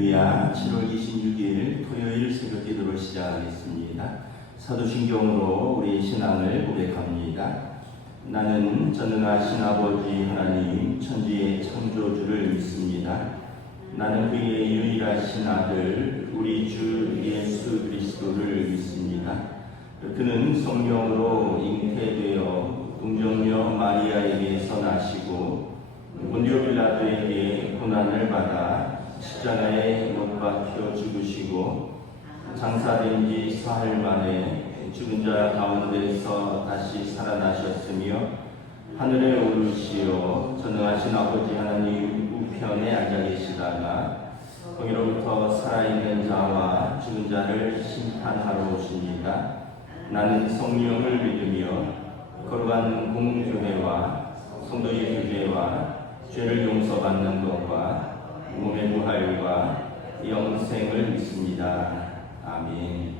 할렐루야. 7월 26일 토요일 새벽 기도를 시작하겠습니다. 사도신경으로 우리의 신앙을 고백합니다. 나는 전능하신 아버지 하나님 천지의 창조주를 믿습니다. 나는 그의 유일하신 아들 우리 주 예수 그리스도를 믿습니다. 그는 성령으로 잉태되어 동정녀 마리아에게서 나시고 본디오 빌라도에게 고난을 받아 십자가에 못 박혀 죽으시고 장사된 지 사흘 만에 죽은 자 가운데서 다시 살아나셨으며 하늘에 오르시어 전능하신 아버지 하나님 우편에 앉아 계시다가 거기로부터 살아있는 자와 죽은 자를 심판하러 오십니다. 나는 성령을 믿으며 거룩한 공교회와 성도의 교제와 죄를 용서받는 것과 몸의 부활과 영생을 믿습니다. 아멘.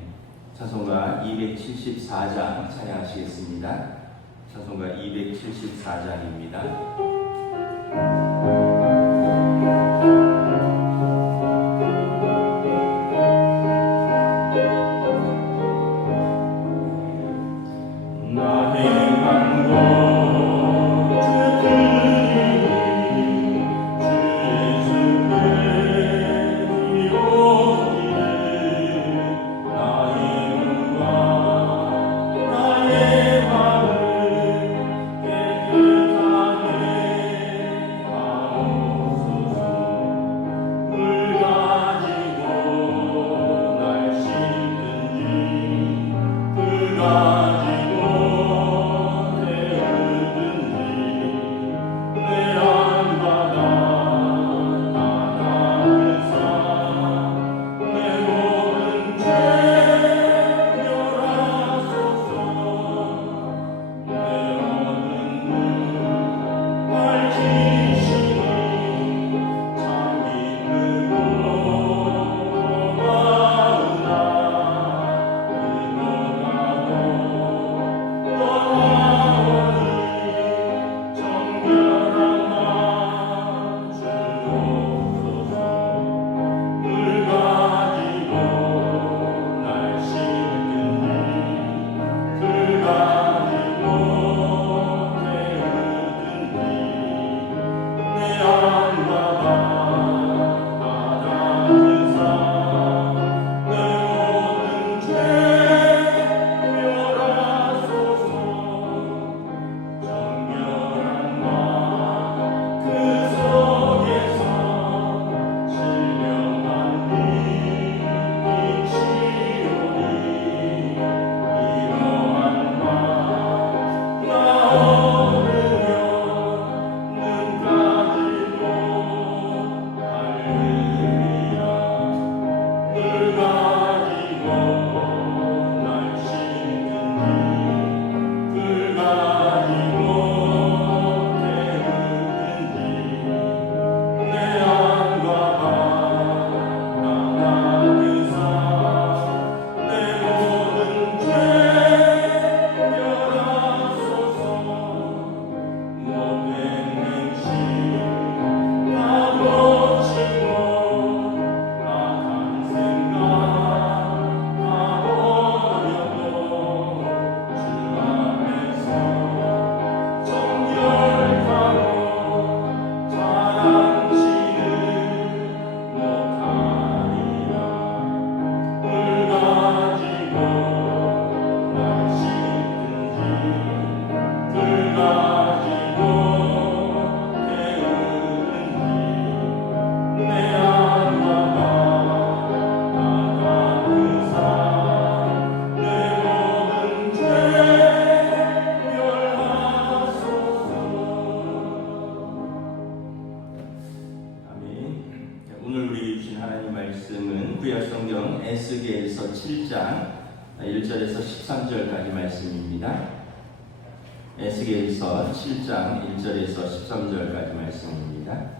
찬송가 274장 찬양하시겠습니다. 찬송가 274장입니다. 에스겔서 7장 1절에서 13절까지 말씀입니다. 에스겔서 7장 1절에서 13절까지 말씀입니다.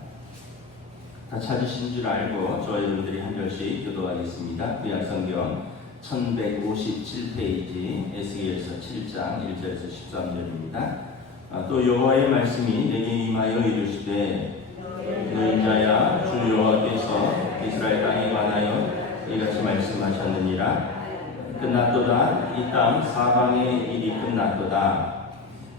다 찾으신 줄 알고 저와 여러분들이 한 절씩 교도하겠습니다. 구약성경 1157페이지 에스겔서 7장 1절에서 13절입니다. 또 여호와의 말씀이 내게 임하여 이르시되 너희 자야 주 여호와께서 이스라엘 땅에 말씀하셨느니라. 끝났도다. 이 땅 사방의 일이 끝났도다.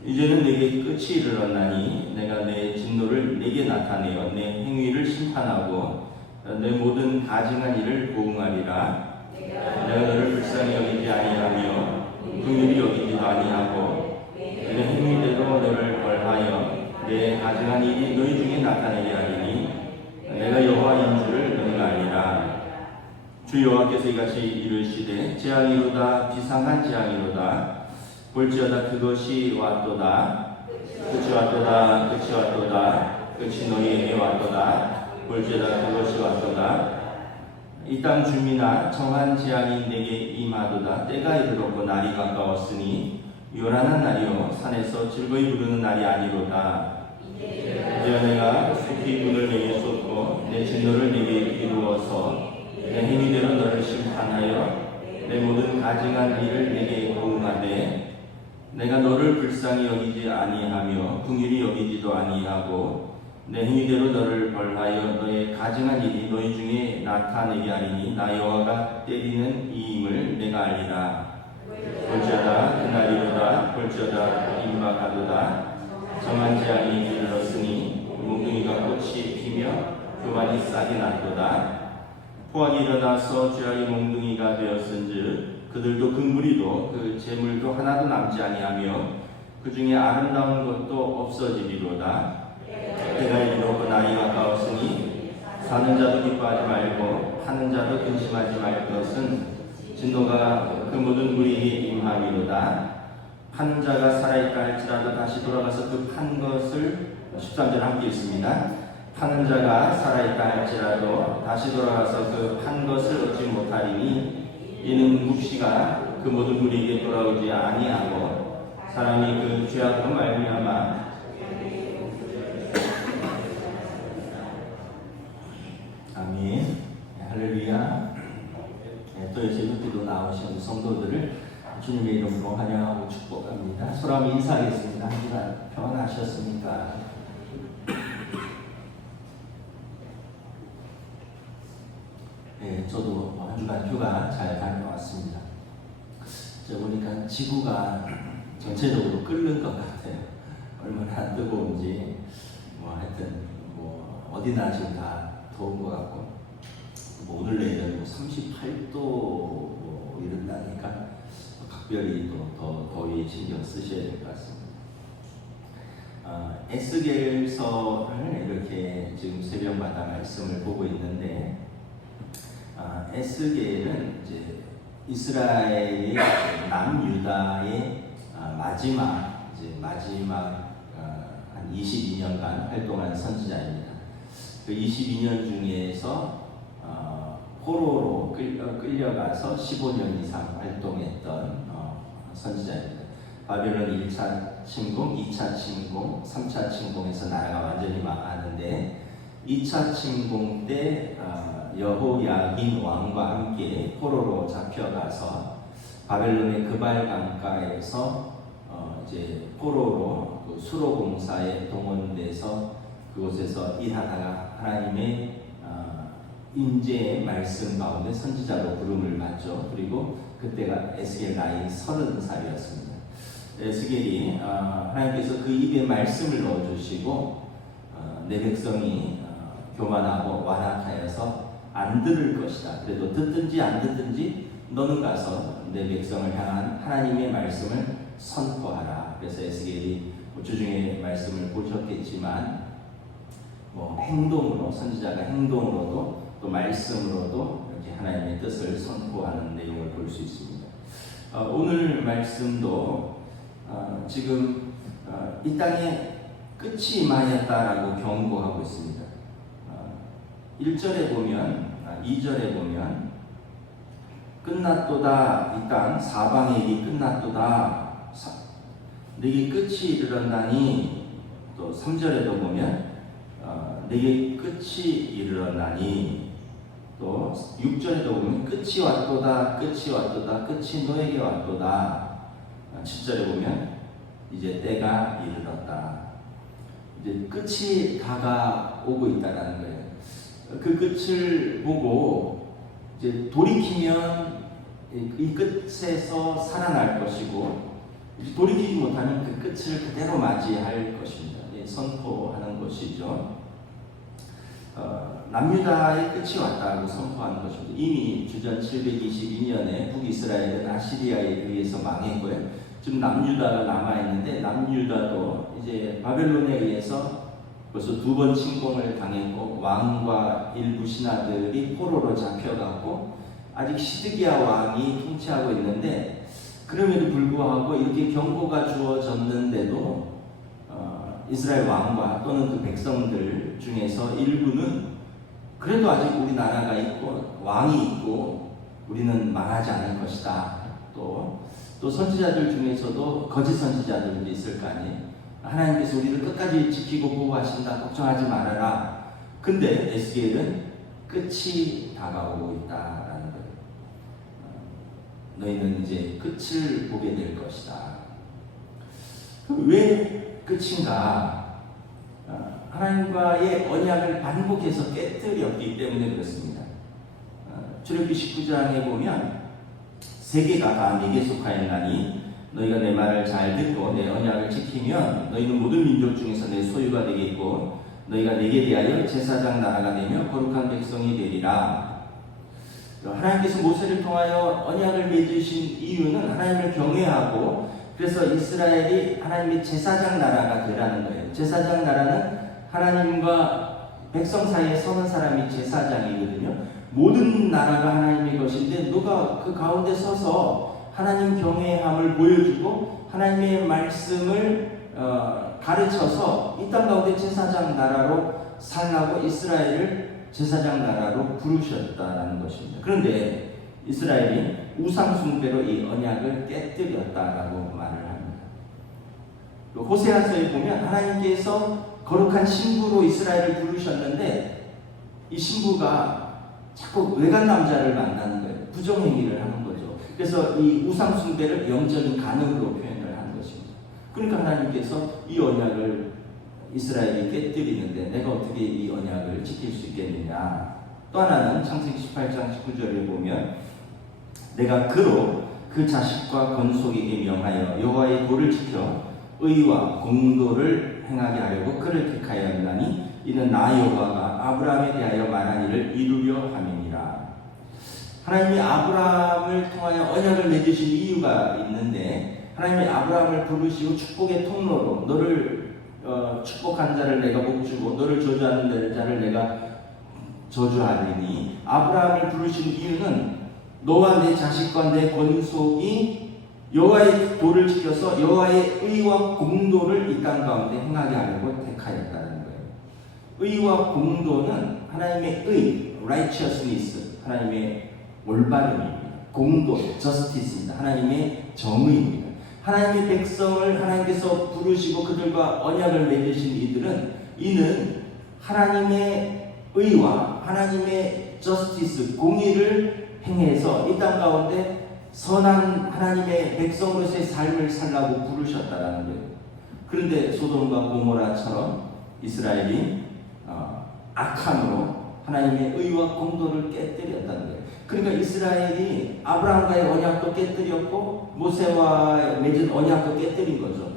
이제는 내게 끝이 이르렀나니 내가 내 진노를 내게 나타내어 내 행위를 심판하고 내 모든 가증한 일을 보응하리라. 내가 너를 불쌍히 여기지 아니하며 긍휼히 여기지도 아니하고 내 행위대로 너를 벌하여 내 가증한 일이 너희 중에 나타내게 하리니 내가 여호와인 줄을 너희가 알리라. 주 여호와께서 이같이 이르시되 재앙이로다. 비상한 재앙이로다. 볼지어다. 그것이 왔도다. 끝이 왔도다. 끝이 왔도다. 끝이 너희에게 왔도다. 볼지어다. 그것이 왔도다. 이 땅 주민아, 정한 재앙이 내게 임하도다. 때가 이르렀고 날이 가까웠으니 요란한 날이요 산에서 즐거이 부르는 날이 아니로다. 이제 내가 속히 문을 내게 쏟고 내 진노를 내게 이루어서 내 행위대로 너를 심판하여 내 모든 가증한 일을 내게 보응하되 내가 너를 불쌍히 여기지 아니하며 긍휼히 여기지도 아니하고 내 행위대로 너를 벌하여 너의 가증한 일이 너희 중에 나타내게 하리니 나 여호와가 때리는 이임을 내가 알리라. 볼지어다. 그날이로다. 볼지어다. 임박하도다. 정한 재앙이 이르렀으니 몽둥이가 꽃이 피며 교만이 싹이 났도다. 포악이 일어나서 죄악의 몽둥이가 되었은즉 그들도 그 무리도 그 재물도 하나도 남지 아니하며 그 중에 아름다운 것도 없어지리로다. 때가 이르렀고 날이 가까웠으니 사는 자도 기뻐하지 말고 파는 자도 근심하지 말 것은 진노가 그 모든 무리에게 임함이로다. 파는 자가 살아있다 할지라도 다시 돌아가서 그 판 것을 13절 함께 있습니다. 파는 자가 살아있다 할지라도 다시 돌아가서 그 판 것을 얻지 못하리니 이는 묵시가 그 모든 무리에게 돌아오지 아니하고 사람이 그 죄악으로 말미암아 아멘. 할렐루야. 또 제주도로 나오신 성도들을 주님의 이름으로 환영하고 축복합니다. 서로 인사하겠습니다. 한 주간 평안하셨습니까? 네, 저도 한 주간 휴가 잘 다녀왔습니다. 저 보니까 지구가 전체적으로 끓는 것 같아요. 얼마나 뜨거운지 하여튼 어디나 지금 다 더운 것 같고 오늘 내일은 38도 이른다니까 각별히 또 더 더위 신경 쓰셔야 될 것 같습니다. 에스겔서를 이렇게 지금 새벽마다 말씀을 보고 있는데 에스겔은 이제 이스라엘의 남유다의 마지막 한 22년간 활동한 선지자입니다. 그 22년 중에서 포로로 끌려가서 15년 이상 활동했던 선지자입니다. 바벨론 1차 침공, 2차 침공, 3차 침공에서 나라가 완전히 망하는데 2차 침공 때 여호야긴 왕과 함께 포로로 잡혀가서 바벨론의 그발 강가에서 이제 포로로 그 수로 공사에 동원돼서 그곳에서 일하다가 하나님의 인재의 말씀 가운데 선지자로 부름을 받죠. 그리고 그때가 에스겔 나이 30살이었습니다. 에스겔이 하나님께서 그 입에 말씀을 넣어주시고 내 백성이 교만하고 완악하여서 안 들을 것이다. 그래도 듣든지 안 듣든지 너는 가서 내 백성을 향한 하나님의 말씀을 선포하라. 그래서 에스겔이 주중에 말씀을 보셨겠지만 행동으로 선지자가 행동으로도 또 말씀으로도 이렇게 하나님의 뜻을 선포하는 내용을 볼 수 있습니다. 오늘 말씀도 지금 이 땅에 끝이 임하였다라고 경고하고 있습니다. 1절에 보면 2절에 보면 끝났도다. 이 땅 사방의 일이 끝났도다. 내게 끝이 이르렀나니. 또 3절에도 보면 내게 끝이 이르렀나니. 또 6절에도 보면 끝이 왔도다. 끝이 왔도다. 끝이 너에게 왔도다. 7절에 보면 이제 때가 이르렀다. 이제 끝이 다가오고 있다는 거예요. 그 끝을 보고 이제 돌이키면 이 끝에서 살아날 것이고, 돌이키지 못하면 그 끝을 그대로 맞이할 것입니다. 선포하는 것이죠. 남유다의 끝이 왔다고 선포하는 것입니다. 이미 주전 722년에 북이스라엘은 아시리아에 의해서 망했고요. 지금 남유다가 남아있는데, 남유다도 이제 바벨론에 의해서 벌써 2번 침공을 당했고, 왕과 일부 신하들이 포로로 잡혀갔고, 아직 시드기야 왕이 통치하고 있는데, 그럼에도 불구하고 이렇게 경고가 주어졌는데도 이스라엘 왕과 또는 그 백성들 중에서 일부는 그래도 아직 우리 나라가 있고 왕이 있고 우리는 망하지 않을 것이다. 또 선지자들 중에서도 거짓 선지자들도 있을 거 아니에요. 하나님께서 우리를 끝까지 지키고 보호하신다. 걱정하지 말아라. 근데 에스겔은 끝이 다가오고 있다라는 거예요. 너희는 이제 끝을 보게 될 것이다. 왜 끝인가? 하나님과의 언약을 반복해서 깨뜨렸기 때문에 그렇습니다. 출애굽기 19장에 보면 세계가 다 내게 속하였나니 너희가 내 말을 잘 듣고 내 언약을 지키면 너희는 모든 민족 중에서 내 소유가 되겠고 너희가 내게 대하여 제사장 나라가 되며 거룩한 백성이 되리라. 하나님께서 모세를 통하여 언약을 맺으신 이유는 하나님을 경외하고, 그래서 이스라엘이 하나님의 제사장 나라가 되라는 거예요. 제사장 나라는 하나님과 백성 사이에 서는 사람이 제사장이거든요. 모든 나라가 하나님의 것인데 누가 그 가운데 서서 하나님 경외함을 보여주고 하나님의 말씀을 가르쳐서 이 땅 가운데 제사장 나라로 살라고 이스라엘을 제사장 나라로 부르셨다는 것입니다. 그런데 이스라엘이 우상 숭배로 이 언약을 깨뜨렸다라고 말을 합니다. 호세아서에 보면 하나님께서 거룩한 신부로 이스라엘을 부르셨는데 이 신부가 자꾸 외간 남자를 만나는 거예요. 부정행위를 하는 거죠. 그래서 이 우상 숭배를 영적인 간음으로 표현을 하는 것입니다. 그러니까 하나님께서 이 언약을 이스라엘이 깨뜨리는데 내가 어떻게 이 언약을 지킬 수 있겠느냐. 또 하나는 창세기 18장 19절에 보면 내가 그로 그 자식과 건속에게 명하여 여호와의 도를 지켜 의와 공도를 행하게 하려고 그를 택하였나니 이는 나 여호와가 아브라함에 대하여 말한 일을 이루려 함이니라. 하나님이 아브라함을 통하여 언약을 맺으신 이유가 있는데, 하나님이 아브라함을 부르시고 축복의 통로로 너를 축복한 자를 내가 복주고 너를 저주하는 자를 내가 저주하리니, 아브라함을 부르신 이유는 너와 내 자식과 내 건속이 여호와의 도를 지켜서 여호와의 의와 공도를 이 땅 가운데 행하게 하려고 택하였다는 거예요. 의와 공도는 하나님의 의, righteousness, 하나님의 올바름입니다. 공도, justice입니다. 하나님의 정의입니다. 하나님의 백성을 하나님께서 부르시고 그들과 언약을 맺으신 이는 하나님의 의와 하나님의 justice, 공의를 행해서 이 땅 가운데 선한 하나님의 백성으로서의 삶을 살라고 부르셨다라는 거예요. 그런데 소돔과 고모라처럼 이스라엘이 악함으로 하나님의 의와 공도를 깨뜨렸다는 거예요. 그러니까 이스라엘이 아브라함과의 언약도 깨뜨렸고 모세와 맺은 언약도 깨뜨린 거죠.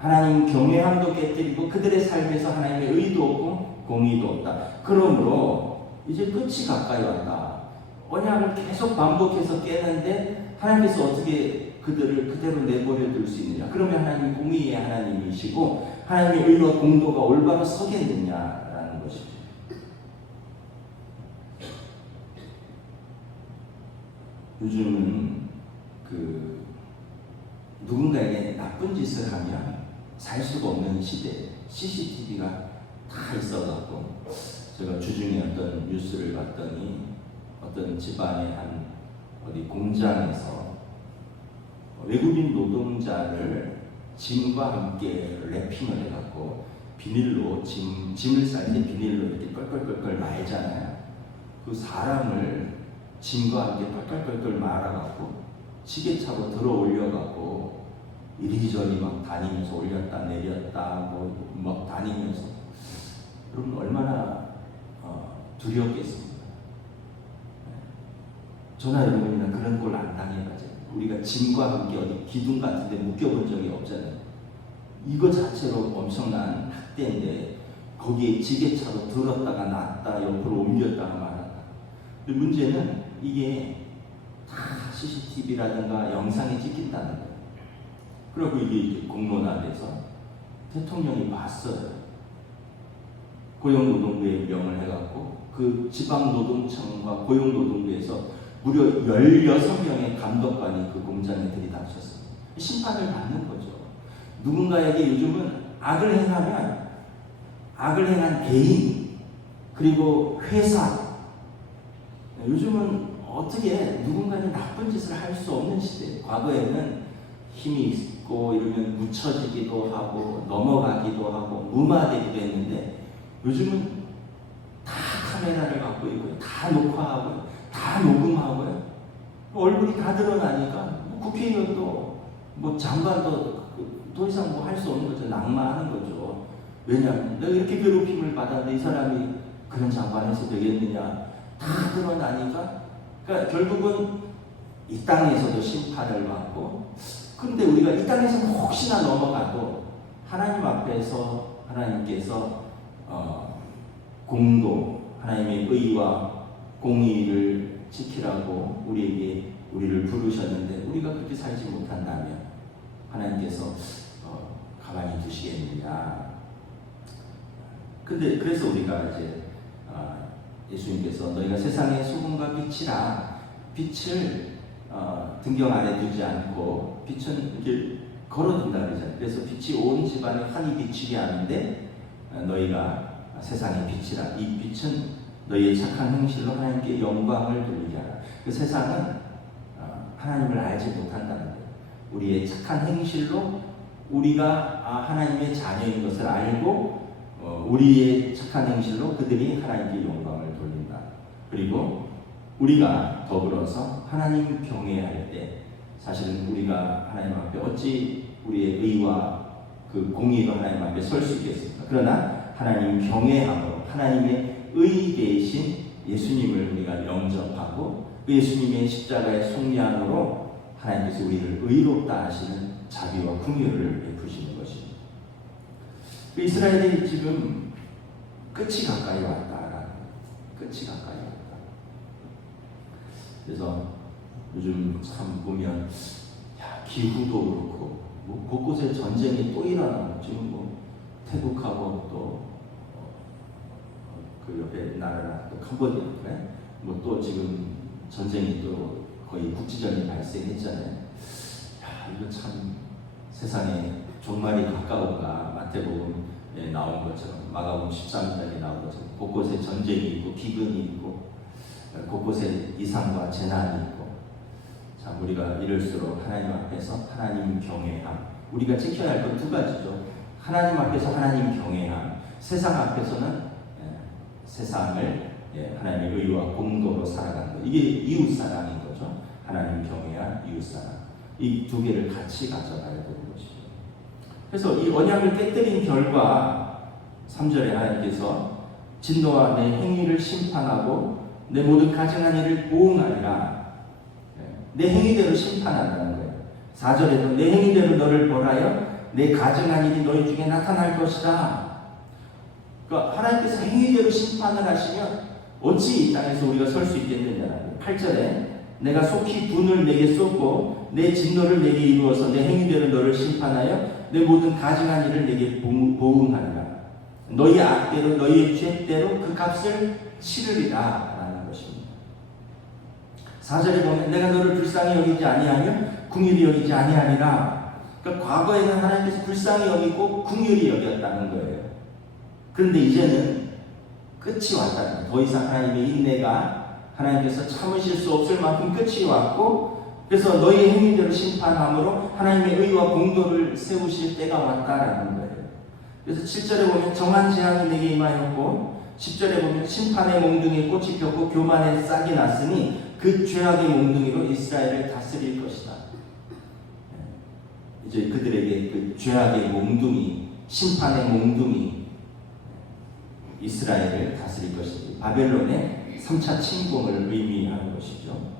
하나님 경외함도 깨뜨리고 그들의 삶에서 하나님의 의도 없고 공의도 없다. 그러므로 이제 끝이 가까이 왔다. 언약을 계속 반복해서 깨는데 하나님께서 어떻게 그들을 그대로 내버려 둘 수 있느냐? 그러면 하나님이 공의의 하나님이시고 하나님의 의와 공도가 올바로 서겠느냐라는 것이죠. 요즘은 누군가에게 나쁜 짓을 하면 살 수가 없는 시대, CCTV가 다 있어갖고 제가 주중에 어떤 뉴스를 봤더니 어떤 집안의 한 어디 공장에서 외국인 노동자를 짐과 함께 랩핑을 해갖고 비닐로 짐을 쌀 때 비닐로 이렇게 껄껄껄껄 말잖아요. 그 사람을 짐과 함께 껄껄껄껄 말아갖고 시계차로 들어 올려갖고 이리저리 막 다니면서 올렸다 내렸다 막 다니면서 여러분 얼마나 두렵겠습니까? 저나 여러분이나 그런 꼴 안 당해가지고 우리가 짐과 함께 어디 기둥 같은 데 묶여본 적이 없잖아요. 이거 자체로 엄청난 학대인데 거기에 지게차로 들었다가 놨다 옆으로 옮겼다가 말았다. 근데 문제는 이게 다 CCTV라든가 영상에 찍힌다는 거예요. 그리고 이게 공론화돼서 대통령이 봤어요. 고용노동부에 명을 해갖고 그 지방노동청과 고용노동부에서 무려 16명의 감독관이 그 공장에 들이닥쳤어요. 심판을 받는 거죠. 누군가에게 요즘은 악을 행하면 악을 행한 개인 그리고 회사, 요즘은 어떻게 누군가는 나쁜 짓을 할 수 없는 시대. 과거에는 힘이 있고 이러면 묻혀지기도 하고 넘어가기도 하고 무마되기도 했는데 요즘은 다 카메라를 갖고 있고요. 다 녹화하고요. 다 녹음하고요. 얼굴이 다 드러나니까 국회의원도 장관도 더 이상 할 수 없는 거죠. 낙마하는 거죠. 왜냐하면 내가 이렇게 괴롭힘을 받았는데 이 사람이 그런 장관에서 되겠느냐. 다 드러나니까 그러니까 결국은 이 땅에서도 심판을 받고 그런데 우리가 이 땅에서 혹시나 넘어가도 하나님 앞에서 하나님께서 공도 하나님의 의와 공의를 지키라고 우리를 부르셨는데 우리가 그렇게 살지 못한다면 하나님께서 가만히 두시겠느냐. 근데 그래서 우리가 이제 예수님께서 너희가 세상의 소금과 빛이라 빛을 등경 아래 두지 않고 빛은 이렇게 걸어둔다 그러잖아요. 그래서 빛이 온 집안에 환히 비추게 하는데 너희가 세상의 빛이라. 이 빛은 너희의 착한 행실로 하나님께 영광을 돌리게 하라. 그 세상은 하나님을 알지 못한다는 거예요. 우리의 착한 행실로 우리가 하나님의 자녀인 것을 알고 우리의 착한 행실로 그들이 하나님께 영광을 돌린다. 그리고 우리가 더불어서 하나님 경외할 때 사실은 우리가 하나님 앞에 어찌 우리의 의와 그 공의로 하나님 앞에 설 수 있겠습니까? 그러나 하나님 경외함으로 하나님의 의 대신 예수님을 우리가 영접하고 그 예수님의 십자가의 속량으로 하나님께서 우리를 의롭다 하시는 자비와 긍휼을 베푸시는 것입니다. 그 이스라엘이 지금 끝이 가까이 왔다. 끝이 가까이 왔다. 그래서 요즘 참 보면 기후도 그렇고 곳곳에 전쟁이 또 일어나고 지금 태국하고 또 그 옆에 나라나 또 캄보디아 또 지금 전쟁이 또 거의 국지전이 발생했잖아요. 이거 참 세상에 종말이 가까운가. 마태복음에 나온 것처럼 마가복음 13장에 나온 것처럼 곳곳에 전쟁이 있고 기근이 있고 곳곳에 이상과 재난이 있고 참 우리가 이럴수록 하나님 앞에서 하나님 경외함. 우리가 지켜야 할 건 두 가지죠. 하나님 앞에서 하나님 경외함. 세상 앞에서는 세상을 하나님의 의와 공도로 살아가는 것. 이게 이웃사랑인 거죠. 하나님 경외한 이웃사랑. 이 두 개를 같이 가져가야 되는 것이죠. 그래서 이 언약을 깨뜨린 결과 3절에 하나님께서 진노와 내 행위를 심판하고 내 모든 가증한 일을 보응하리라. 내 행위대로 심판한다는 거예요. 4절에도 내 행위대로 너를 벌하여 내 가증한 일이 너희 중에 나타날 것이다. 그러니까 하나님께서 행위대로 심판을 하시면 어찌 이 땅에서 우리가 설 수 있겠느냐라고. 8절에 내가 속히 분을 내게 쏟고 내 진노를 내게 이루어서 내 행위대로 너를 심판하여 내 모든 가증한 일을 내게 보응하리라. 너희 악대로 너희의 죄대로 그 값을 치르리라 라는 것입니다. 4절에 보면 내가 너를 불쌍히 여기지 아니하며 긍휼히 여기지 아니하리라. 그러니까 과거에는 하나님께서 불쌍히 여기고 긍휼히 여겼다는 거예요. 그런데 이제는 끝이 왔다는 거예요. 더 이상 하나님의 인내가 하나님께서 참으실 수 없을 만큼 끝이 왔고 그래서 너희의 행위대로 심판함으로 하나님의 의와 공도를 세우실 때가 왔다라는 거예요. 그래서 7절에 보면 정한 재앙이 내게 임하였고 10절에 보면 심판의 몽둥이에 꽃이 폈고 교만의 싹이 났으니 그 죄악의 몽둥이로 이스라엘을 다스릴 것이다. 이제 그들에게 그 죄악의 몽둥이, 심판의 몽둥이 이스라엘을 다스릴 것이다. 바벨론의 3차 침공을 의미하는 것이죠.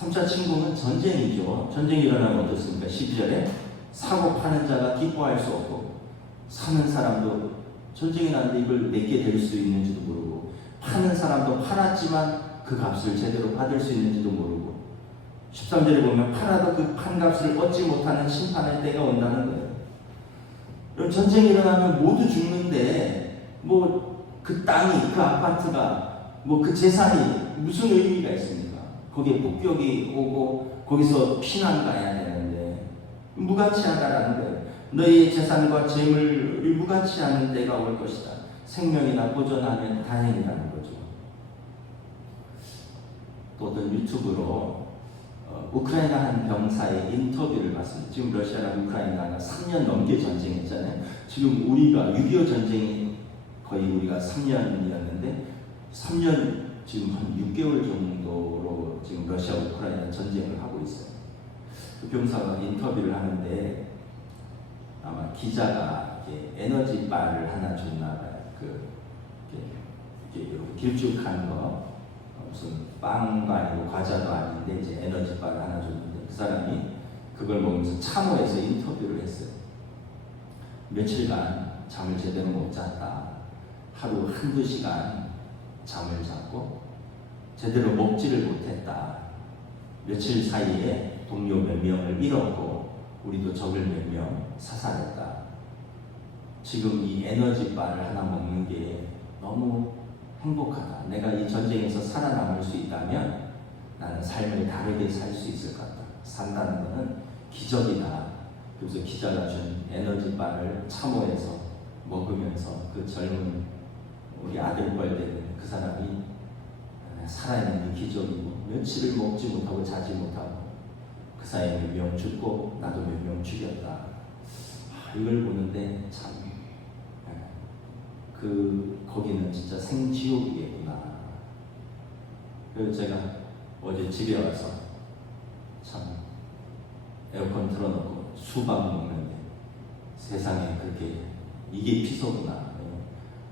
3차 침공은 전쟁이죠. 전쟁이 일어나면 어떻습니까? 12절에 사고 파는 자가 기뻐할 수 없고 사는 사람도 전쟁이 났는데 이걸 내게 될 수 있는지도 모르고 파는 사람도 팔았지만 그 값을 제대로 받을 수 있는지도 모르고 13절에 보면 팔아도 그 판값을 얻지 못하는 심판의 때가 온다는 거예요. 그럼 전쟁이 일어나면 모두 죽는데 뭐 그 땅이, 그 아파트가, 뭐 그 재산이 무슨 의미가 있습니까? 거기에 폭격이 오고 거기서 피난 가야 되는데 무가치하다라는 거예요. 너희 재산과 재물이 무가치 않은 때가 올 것이다. 생명이나 보존하면 다행이라는 거죠. 또 어떤 유튜브로 우크라이나 한 병사의 인터뷰를 봤습니다. 지금 러시아랑 우크라이나가 3년 넘게 전쟁했잖아요. 지금 우리가 6.25 전쟁이 거의 우리가 3년이었는데 3년 지금 한 6개월 정도로 지금 러시아 우크라이나 전쟁을 하고 있어요. 그 병사가 인터뷰를 하는데 아마 기자가 에너지바를 하나 줬나 봐요. 이렇게 길쭉한 거 무슨 빵도 아니고 과자도 아닌데 이제 에너지바를 하나 줬는데 그 사람이 그걸 먹으면서 참호해서 인터뷰를 했어요. 며칠간 잠을 제대로 못 잤다. 하루 한두 시간 잠을 잤고 제대로 먹지를 못했다. 며칠 사이에 동료 몇 명을 잃었고 우리도 적을 몇 명 사살했다. 지금 이 에너지바를 하나 먹는 게 너무 행복하다. 내가 이 전쟁에서 살아남을 수 있다면 나는 삶을 다르게 살 수 있을 것 같다. 산다는 것은 기적이다. 그래서 기자가 준 에너지바를 참호해서 먹으면서 그 젊은 우리 아들뻘 되는 그 사람이 살아있는 게 기적이고 며칠을 먹지 못하고 자지 못하고 그 사이에 몇 명 죽고 나도 몇 명 죽였다. 이걸 보는데 참 거기는 진짜 생지옥이겠구나. 그래서 제가 어제 집에 와서 참 에어컨 틀어놓고 수박 먹는데 세상에 그렇게 이게 피서구나.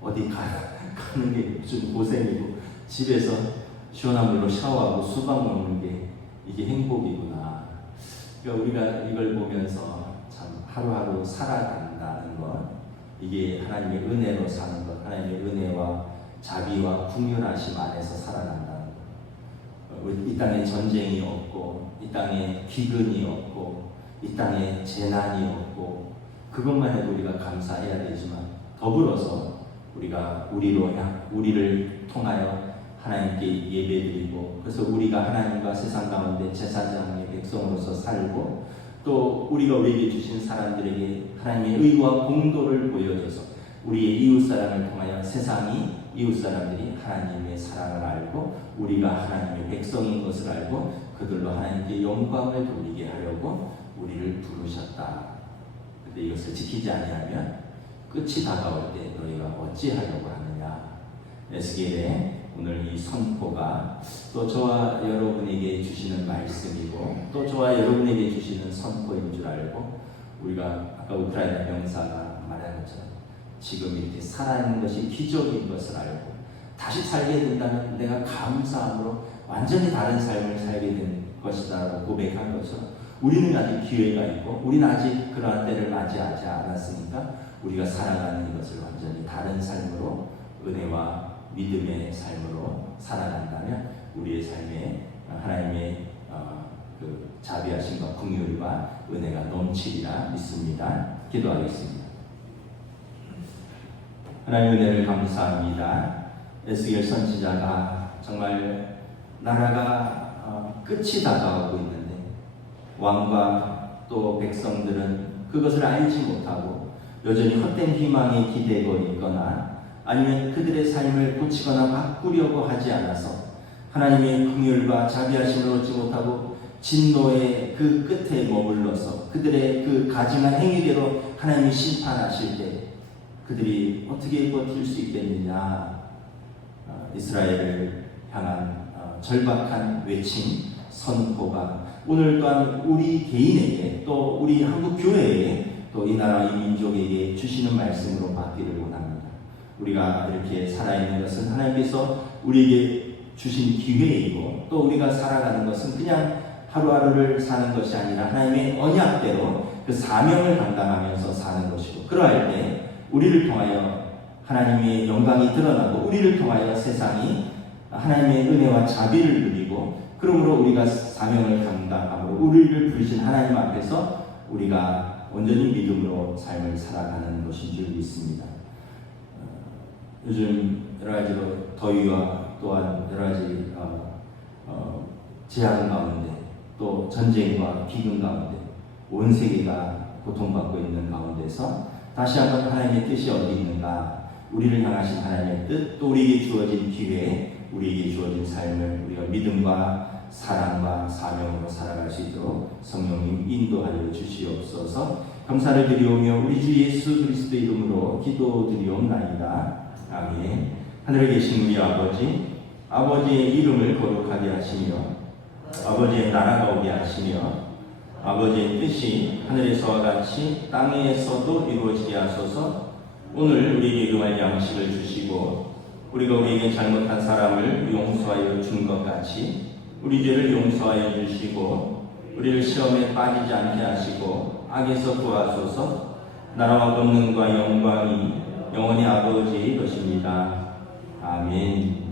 어디 가는 게 좀 고생이고 집에서 시원한 물로 샤워하고 수박 먹는 게 이게 행복이구나. 그러니까 우리가 이걸 보면서 참 하루하루 살아간다는 것, 이게 하나님의 은혜로 사는 것, 하나님의 은혜와 자비와 긍휼하심 안에서 살아간다는 것. 이 땅에 전쟁이 없고 이 땅에 기근이 없고 이 땅에 재난이 없고 그것만 해도 우리가 감사해야 되지만 더불어서 우리가 우리를 통하여 하나님께 예배드리고 그래서 우리가 하나님과 세상 가운데 제사장의 백성으로서 살고 또 우리가 우리에게 주신 사람들에게 하나님의 의와 공도를 보여줘서 우리의 이웃사랑을 통하여 세상이 이웃사람들이 하나님의 사랑을 알고 우리가 하나님의 백성인 것을 알고 그들로 하나님께 영광을 돌리게 하려고 우리를 부르셨다. 그런데 이것을 지키지 아니하면 끝이 다가올 때 너희가 어찌하려고 하느냐. 에스겔의 오늘 이 선포가 또 저와 여러분에게 주시는 말씀이고 또 저와 여러분에게 주시는 선포인 줄 알고 우리가 아까 우크라이나 병사가 말한 것처럼 지금 이렇게 살아있는 것이 기적인 것을 알고 다시 살게 된다면 내가 감사함으로 완전히 다른 삶을 살게 된 것이다라고 고백한 것처럼 우리는 아직 기회가 있고 우리는 아직 그러한 때를 맞이하지 않았으니까 우리가 살아가는 것을 완전히 다른 삶으로 은혜와 믿음의 삶으로 살아간다면 우리의 삶에 하나님의 그 자비하심과 긍휼과 은혜가 넘치리라 믿습니다. 기도하겠습니다. 하나님의 은혜를 감사합니다. 에스겔 선지자가 정말 나라가 끝이 다가오고 있는데 왕과 또 백성들은 그것을 알지 못하고 여전히 헛된 희망에 기대고 있거나 아니면 그들의 삶을 고치거나 바꾸려고 하지 않아서 하나님의 긍휼과 자비하심을 얻지 못하고 진노의 그 끝에 머물러서 그들의 그 가증한 행위대로 하나님이 심판하실 때 그들이 어떻게 버틸 수 있겠느냐. 이스라엘을 향한 절박한 외침, 선포가 오늘 또한 우리 개인에게 또 우리 한국 교회에 또 이 나라 이 민족에게 주시는 말씀으로 받기를 원합니다. 우리가 이렇게 살아있는 것은 하나님께서 우리에게 주신 기회이고 또 우리가 살아가는 것은 그냥 하루하루를 사는 것이 아니라 하나님의 언약대로 그 사명을 감당하면서 사는 것이고, 그러할 때 우리를 통하여 하나님의 영광이 드러나고 우리를 통하여 세상이 하나님의 은혜와 자비를 누리고, 그러므로 우리가 사명을 감당함으로 우리를 부르신 하나님 앞에서 우리가 온전히 믿음으로 삶을 살아가는 것인 줄 믿습니다. 요즘 여러 가지로 더위와 또한 여러 가지 재앙 가운데, 또 전쟁과 기근 가운데 온 세계가 고통받고 있는 가운데서 다시 한번 하나님의 뜻이 어디 있는가, 우리를 향하신 하나님의 뜻, 또 우리에게 주어진 기회, 우리에게 주어진 삶을 우리가 믿음과 사랑과 사명으로 살아갈 수 있도록 성령님 인도하여 주시옵소서. 감사를 드리오며 우리 주 예수 그리스도 이름으로 기도드리옵나이다. 아멘. 하늘에 계신 우리 아버지, 아버지의 이름을 거룩하게 하시며 아버지의 나라가 오게 하시며 아버지의 뜻이 하늘에서와 같이 땅에서도 이루어지게 하소서. 오늘 우리에게 일용할 양식을 주시고 우리가 우리에게 잘못한 사람을 용서하여 준 것 같이 우리 죄를 용서하여 주시고 우리를 시험에 빠지지 않게 하시고 악에서 구하소서. 나라와 권능과 영광이 영원히 아버지의 것입니다. 아멘.